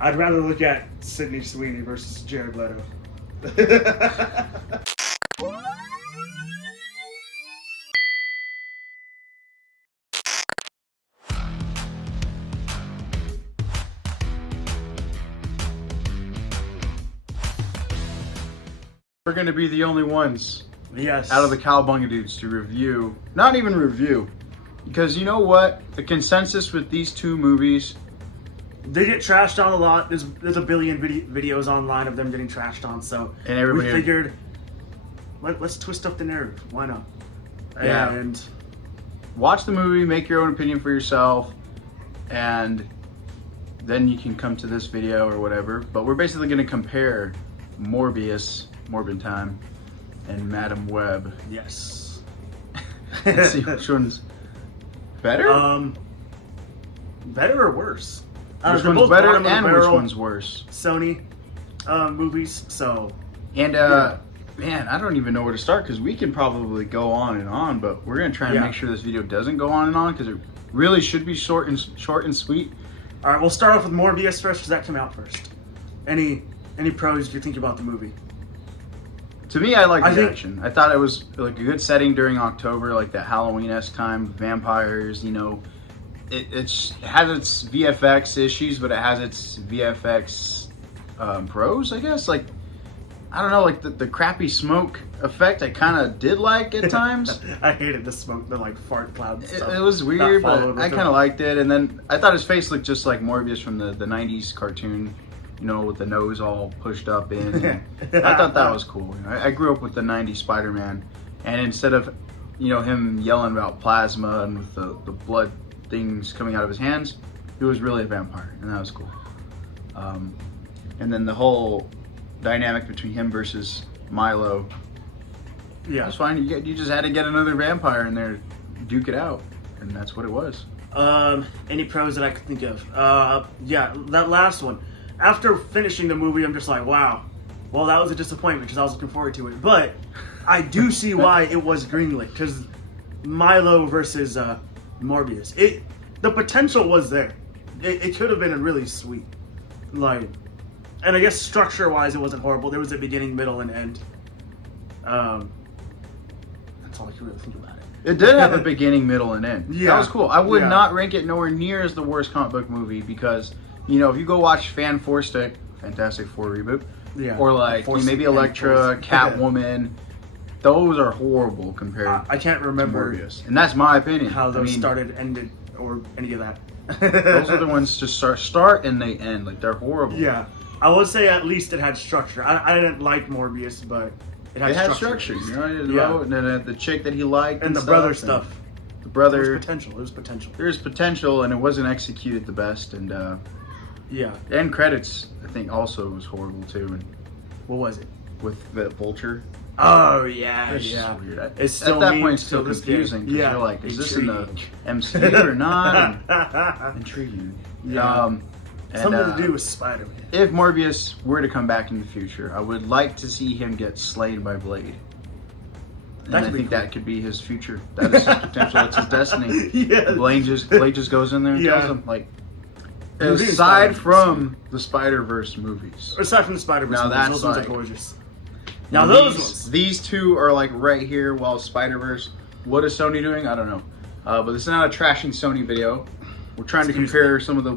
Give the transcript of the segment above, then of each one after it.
I'd rather look at Sydney Sweeney versus Jared Leto. We're going to be the only ones Yes. out of the Cowabunga dudes to review, not even review, because you know what? The consensus with these two movies, They get trashed on a lot. There's a billion videos online of them getting trashed on, so And everybody- we figured, let's twist up the narrative. Why not? Yeah. And watch the movie, make your own opinion for yourself, and then you can come to this video or whatever. But we're basically going to compare Morbius, Morbin Time, and Madam Web. yes. Let's see which one's better. Better or worse? Which They're one's both better bottom of the and which barrel one's worse? Sony movies, so And man, I don't even know where to start because we can probably go on and on, but we're gonna try and Yeah. make sure this video doesn't go on and on because it really should be short and sweet. all right. We'll start off with Morbius first because that came out first. Any pros you think about the movie? To me, I like I the think- action. I thought it was like a good setting during October, like that Halloween-esque time, vampires. You know, it has its VFX issues, but it has its VFX pros, I guess. Like, I don't know, like the crappy smoke effect, I kind of did like at times. I hated the smoke, the like fart cloud It, stuff. it was that weird, followed but with I it. kind of liked it. And then I thought his face looked just like Morbius from the 90s cartoon, you know, with the nose all pushed up in. And I thought that was cool. You know, I grew up with the 90s Spider-Man, and instead of, you know, him yelling about plasma and with the blood things coming out of his hands, he was really a vampire, and that was cool. And then the whole dynamic between him versus Milo, Yeah. that's fine. You just had to get another vampire in there, duke it out, and that's what it was. Any pros that I could think of? Yeah, that last one. After finishing the movie, I'm just like, wow. Well, that was a disappointment because I was looking forward to it. But I do see why it was greenlit because Milo versus Morbius. The potential was there. It could have been really sweet. Like, and I guess structure-wise, it wasn't horrible. There was a beginning, middle, and end. That's all I can really think about it. It did have a beginning, middle, and end. Yeah. That was cool. I would Yeah. not rank it nowhere near as the worst comic book movie because, you know, if you go watch Fantastic Four reboot, Yeah. or like Force maybe and Elektra, Force. Catwoman, those are horrible compared I can't to remember Morbius. And that's my opinion. how those I mean, started, ended, or any of that. Those are the ones just start and they end. Like, they're horrible. Yeah, I would say at least it had structure. I didn't like Morbius, but it had It had structure. structure, you know. Yeah. And then the chick that he liked, And the stuff, brother and stuff. The There brother. was potential. There was potential. There's potential, and it wasn't executed the best. And Yeah. the end credits, I think, also was horrible too. And What was it? with the vulture. Oh yeah, It's yeah. just weird. It's still At that mean point, it's still till this day. confusing. 'Cause Yeah. you're like, is this in the Intrigue. MCU or not? And intriguing. Yeah. And, Something to do with Spider-Man. if Morbius were to come back in the future, I would like to see him get slain by Blade. And That I could be think cool. that could be his future. That is his potential. That's his destiny. Yeah. Blade just goes in there and Yeah. kills him. Like, You're being aside Spider-Man. from the Spider-Verse movies. Aside from the Spider-Verse, Now movies, that's those ones like- are gorgeous. Now those ones. These two are like right here, while Spider-Verse. What is Sony doing? I don't know. But this is not a trashing Sony video. We're trying to Excuse compare some of the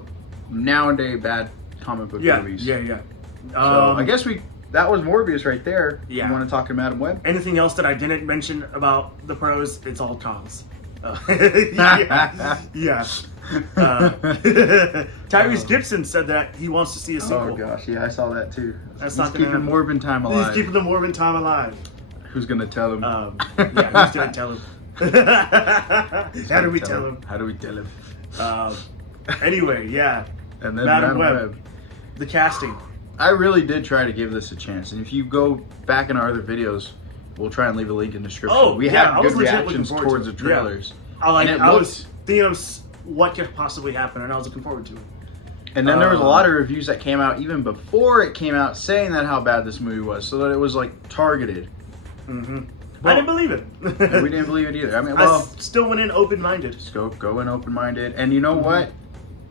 nowadays bad comic book Yeah, movies. yeah, yeah. So I guess that was Morbius right there. Yeah. You want to talk to Madam Web? Anything else that I didn't mention about the pros? It's all cons. Yeah. Yeah. Tyrese Gibson said that he wants to see a sequel. Oh gosh, yeah, I saw that too. That's He's not gonna keeping happen. Morbin time He's alive. keeping the Morbin time alive. Who's gonna tell him? Yeah, who's gonna tell him? How do we tell him? How do we tell him? Anyway, yeah. And then Madam Madam Web. Web. The casting. I really did try to give this a chance, and if you go back in our other videos, we'll try and leave a link in the description. Oh, we yeah, I had was good legit reactions looking forward towards to the it. Yeah. trailers. I And it was thinking of what could possibly happen, and I was looking forward to it. And then there was a lot of reviews that came out even before it came out saying that how bad this movie was, so that it was like targeted. Mm-hmm. Well, I didn't believe it. And we didn't believe it either. I mean, I well, still went in open-minded. just go in open-minded. And you know what?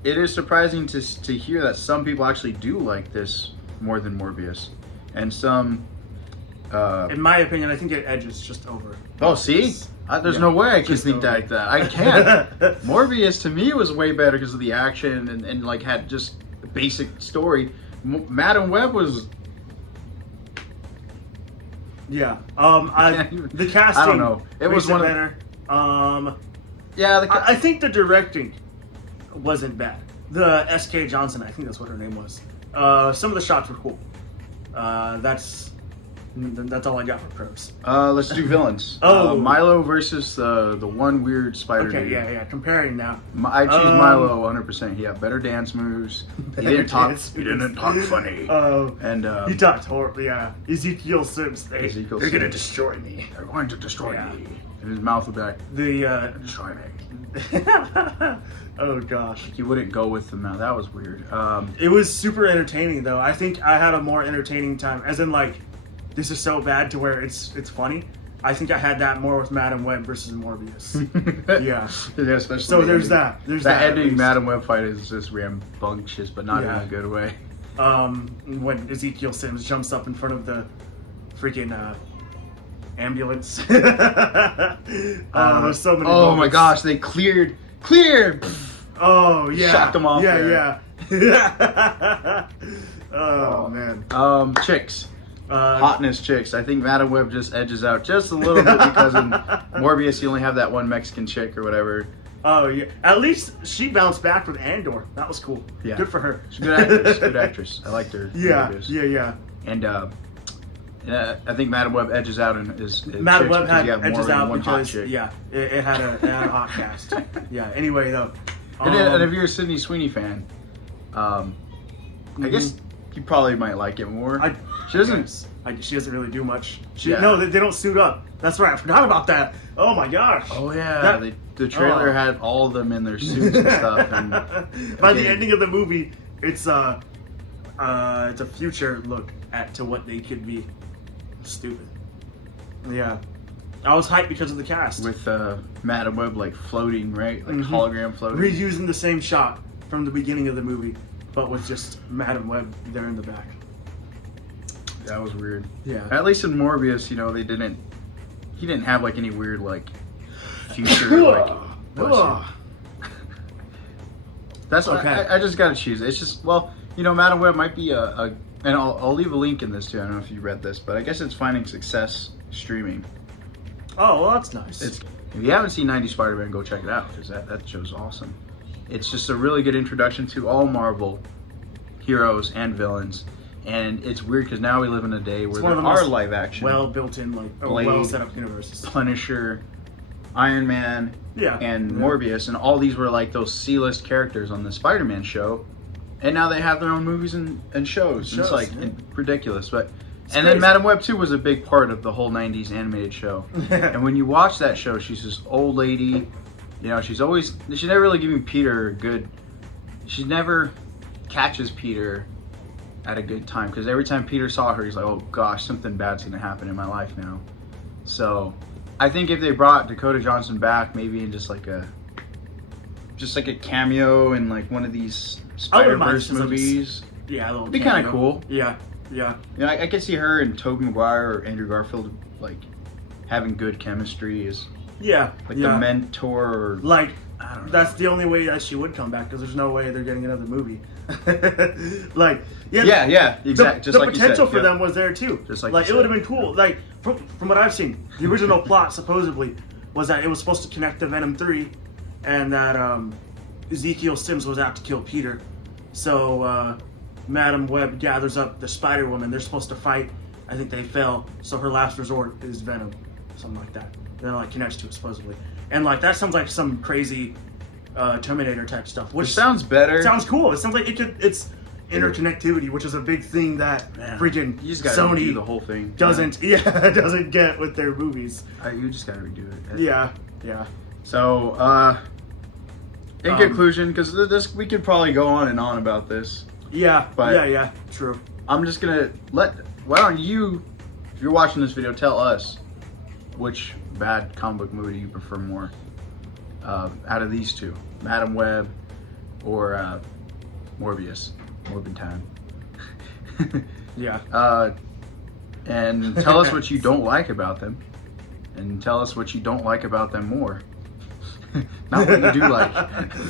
it is surprising to hear that some people actually do like this more than Morbius, and some. In my opinion, I think it edges just over. Oh, see, there's no way I can think like that. I can't. Morbius to me was way better because of the action and like had just a basic story. Madam Web was. Yeah. The casting. I don't know. It was one better. Yeah. I think the directing wasn't bad. The S.K. Johnson, I think that's what her name was. Some of the shots were cool. That's all I got for pros. Let's do villains. Milo versus the one weird spider Okay, dude. yeah. Comparing now. I choose Milo 100%. He had better dance moves. He didn't talk. He didn't talk funny. And he talked horribly. Yeah, Ezekiel Sims. They're Sims. gonna destroy me. They're going to destroy me. And his mouth would be like, destroy me. Oh gosh. He wouldn't go with the mouth. That was weird. It was super entertaining though. I think I had a more entertaining time. As in like, this is so bad to where it's funny. I think I had that more with Madam Web versus Morbius. Yeah. Especially So there's that. There's that. ending Madam Web fight is just rambunctious, but not in a good way. When Ezekiel Sims jumps up in front of the freaking ambulance. There's so many. Oh my gosh! They cleared. Oh yeah. Shocked them off. Yeah. Oh man. Chicks. Hotness chicks. I think Madam Web just edges out just a little bit because in Morbius you only have that one Mexican chick or whatever. Oh yeah. At least she bounced back with Andor. That was cool. Yeah. Good for her. She's a good actress. Good actress. I liked her. Yeah. Morbius. Yeah. And I think Madam Web edges out in Madam Web edges out because it had a hot cast. Yeah. Anyway though. And if you're a Sydney Sweeney fan, I guess you probably might like it more. She doesn't really do much. No, they don't suit up. That's right. I forgot about that. Oh my gosh. Oh yeah. The trailer had all of them in their suits and stuff. And by the ending of the movie, it's a future look to what they could be. Stupid. Yeah. I was hyped because of the cast. With Madam Web like floating, right? Like hologram floating. Reusing the same shot from the beginning of the movie, but with just Madam Web there in the back. That was weird. Yeah. At least in Morbius, he didn't have like any weird like future like. That's okay. I just gotta choose. It's just Madam Web might be and I'll leave a link in this too. I don't know if you read this, but I guess it's finding success streaming. Oh well, that's nice. If you haven't seen 90 Spider-Man, go check it out because that show's awesome. It's just a really good introduction to all Marvel heroes and villains. And it's weird because now we live in a day where there are live action, well built in, well set up universes. Punisher, Iron Man, and Morbius, and all these were like those C-list characters on the Spider-Man show, and now they have their own movies and shows. It's like ridiculous, but then Madam Web 2 was a big part of the whole '90s animated show. And when you watch that show, she's this old lady. She's never really giving Peter a good. She never catches Peter at a good time because every time Peter saw her, he's like, "Oh gosh, something bad's gonna happen in my life now." So, I think if they brought Dakota Johnson back, maybe in just like a cameo in like one of these Spider-Verse movies, it'd be kind of cool. Yeah. I could see her and Tobey Maguire or Andrew Garfield like having good chemistry as the mentor. Or, I don't know. That's the only way that she would come back because there's no way they're getting another movie. Exactly. The potential for them was there too. Just like it would have been cool. Like from what I've seen, the original plot supposedly was that it was supposed to connect to Venom 3, and that Ezekiel Sims was out to kill Peter. So Madam Web gathers up the Spider-Woman. They're supposed to fight. I think they fail. So her last resort is Venom, something like that. Then connects to it supposedly, and that sounds like some crazy Terminator type stuff. Which sounds better. Sounds cool. It sounds like it's interconnectivity, which is a big thing that freaking Sony do the whole thing doesn't get with their movies. You just gotta redo it. Yeah. So, in conclusion, because we could probably go on and on about this. Yeah. But yeah. True. I'm just gonna why don't you, if you're watching this video, tell us which bad comic book movie you prefer more out of these two, Madam Web or Morbius, Morbin Town. Yeah. And tell us what you don't like about them, and tell us what you don't like about them more. Not what you do like.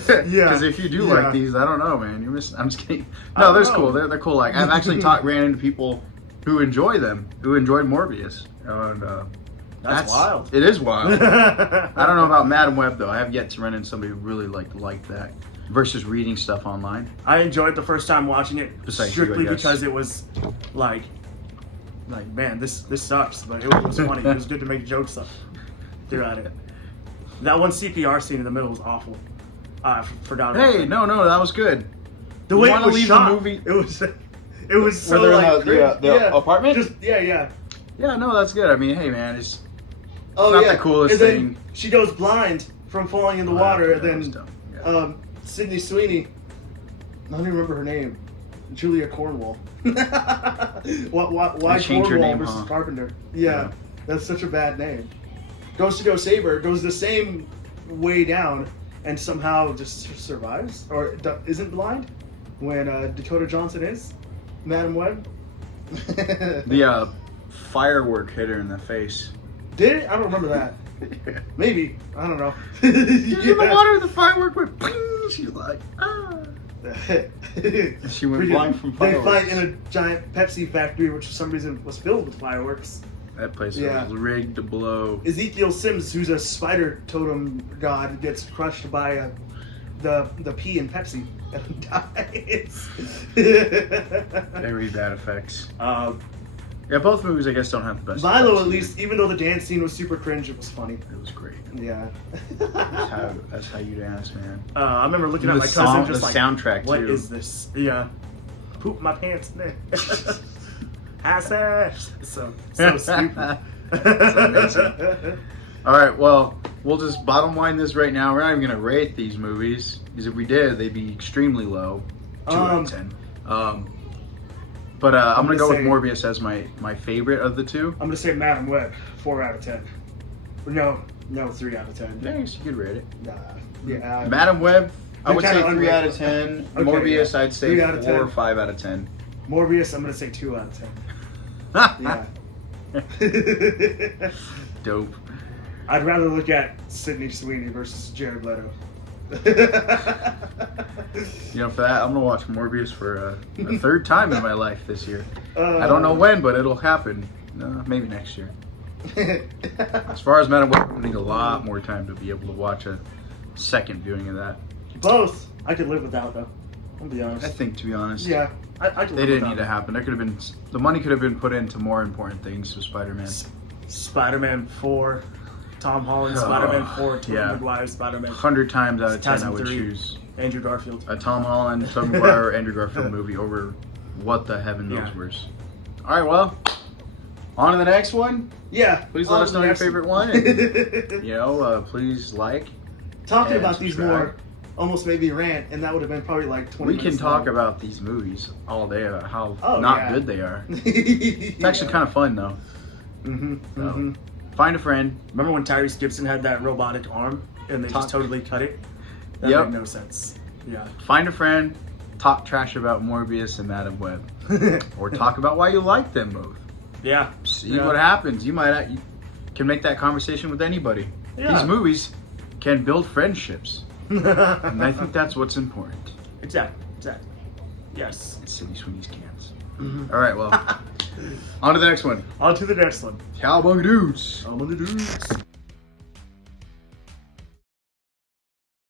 Yeah. Because if you do like these, I don't know, man. You're missing. I'm just kidding. No, they're cool. They're cool. Like I've actually ran into people who enjoy them, who enjoyed Morbius, and that's wild. It is wild. I don't know about Madam Web though. I have yet to run into somebody who really liked that. Versus reading stuff online. I enjoyed the first time watching it strictly you, I guess. because it was like man, this sucks, but it was funny. It was good to make jokes up throughout it. That one CPR scene in the middle was awful. I forgot about Hey, that. no, that was good. The way it was leave shot, the movie. it was so Were they in like the apartment? Just yeah. Yeah, no, that's good. I mean, hey, man, it's Oh not yeah. the coolest and then thing. she goes blind from falling in the water, that and was then dumb. Yeah. Sydney Sweeney. I don't even remember her name. Julia Cornwall. Why changed her Cornwall name, versus huh? Carpenter? Yeah, Yeah. that's such a bad name. Goes to go save her. Goes the same way down, and somehow just survives or isn't blind when Dakota Johnson is Madam Web. The firework hit her in the face. Did it? I don't remember that. Maybe. I don't know. In the water, the firework went ping. She's like, ah. She went blind from They fireworks. fight in a giant Pepsi factory, which for some reason was filled with fireworks. That place Yeah. was rigged to blow. Ezekiel Sims, who's a spider totem god, gets crushed by the pea in Pepsi and dies. Very bad effects. Yeah, both movies I guess don't have the best. Milo, effects at least, either. even though the dance scene was super cringe, it was funny. It was great. Yeah. That's how you dance, man. I remember looking at The my cousin, song- just the like, soundtrack, what too. is this? Yeah. Poop my pants. Ass. So stupid. amazing. All right, well, we'll just bottom line this right now. We're not even gonna rate these movies because if we did, they'd be extremely low, 2 out of 10. But I'm gonna go with say- Morbius as my favorite of the two. I'm gonna say Madam Web, 4 out of 10. No, 3 out of 10. Yeah, I guess you could rate it. Nah. Yeah. Madam Web, I They're would say kinda 3 out of unrated. 10. Okay, Morbius, yeah. I'd say 3 out of 4 or 10. 5 out of 10. Morbius, I'm gonna say 2 out of 10. Yeah. Dope. I'd rather look at Sydney Sweeney versus Jared Leto. You know, for that, I'm gonna watch Morbius for a third time in my life this year. I don't know when, but it'll happen. Maybe next year. As far as Madam Web, I'm gonna need a lot more time to be able to watch a second viewing of that. Both. I could live without though. I'll be honest. I think, to be honest, Yeah. I could they live didn't without need to happen. There could have been the money could have been put into more important things with Spider-Man. Spider-Man 4, Tom Holland, Spider-Man 4, Tobey yeah. Maguire, Spider-Man 100 times out of 10, I Fantastic would 3. choose Andrew Garfield. a Tom Holland, Tobey Maguire, or Andrew Garfield movie over what the heaven knows Yeah. worse. All right, well, on to the next one. Yeah. Please let us know your favorite one. And, you know, please like. Talking and about these subscribe. more almost made me rant, and that would have been probably like 20 We can minutes talk long. about these movies all day about how Oh, not yeah. good they are. It's It's actually kind of fun though. So, find a friend. Remember when Tyrese Gibson had that robotic arm and they just totally cut it? That Yep. made no sense. Yeah. Find a friend. Talk trash about Morbius and Madam Web, or talk about why you like them both. Yeah. See Yeah. what happens. You can make that conversation with anybody. Yeah. These movies can build friendships, and I think that's what's important. Exactly. Yes. It's Sydney Sweeney's cans. All right, well, on to the next one. On to the next one. Cowabunga dudes. I'm on the dudes.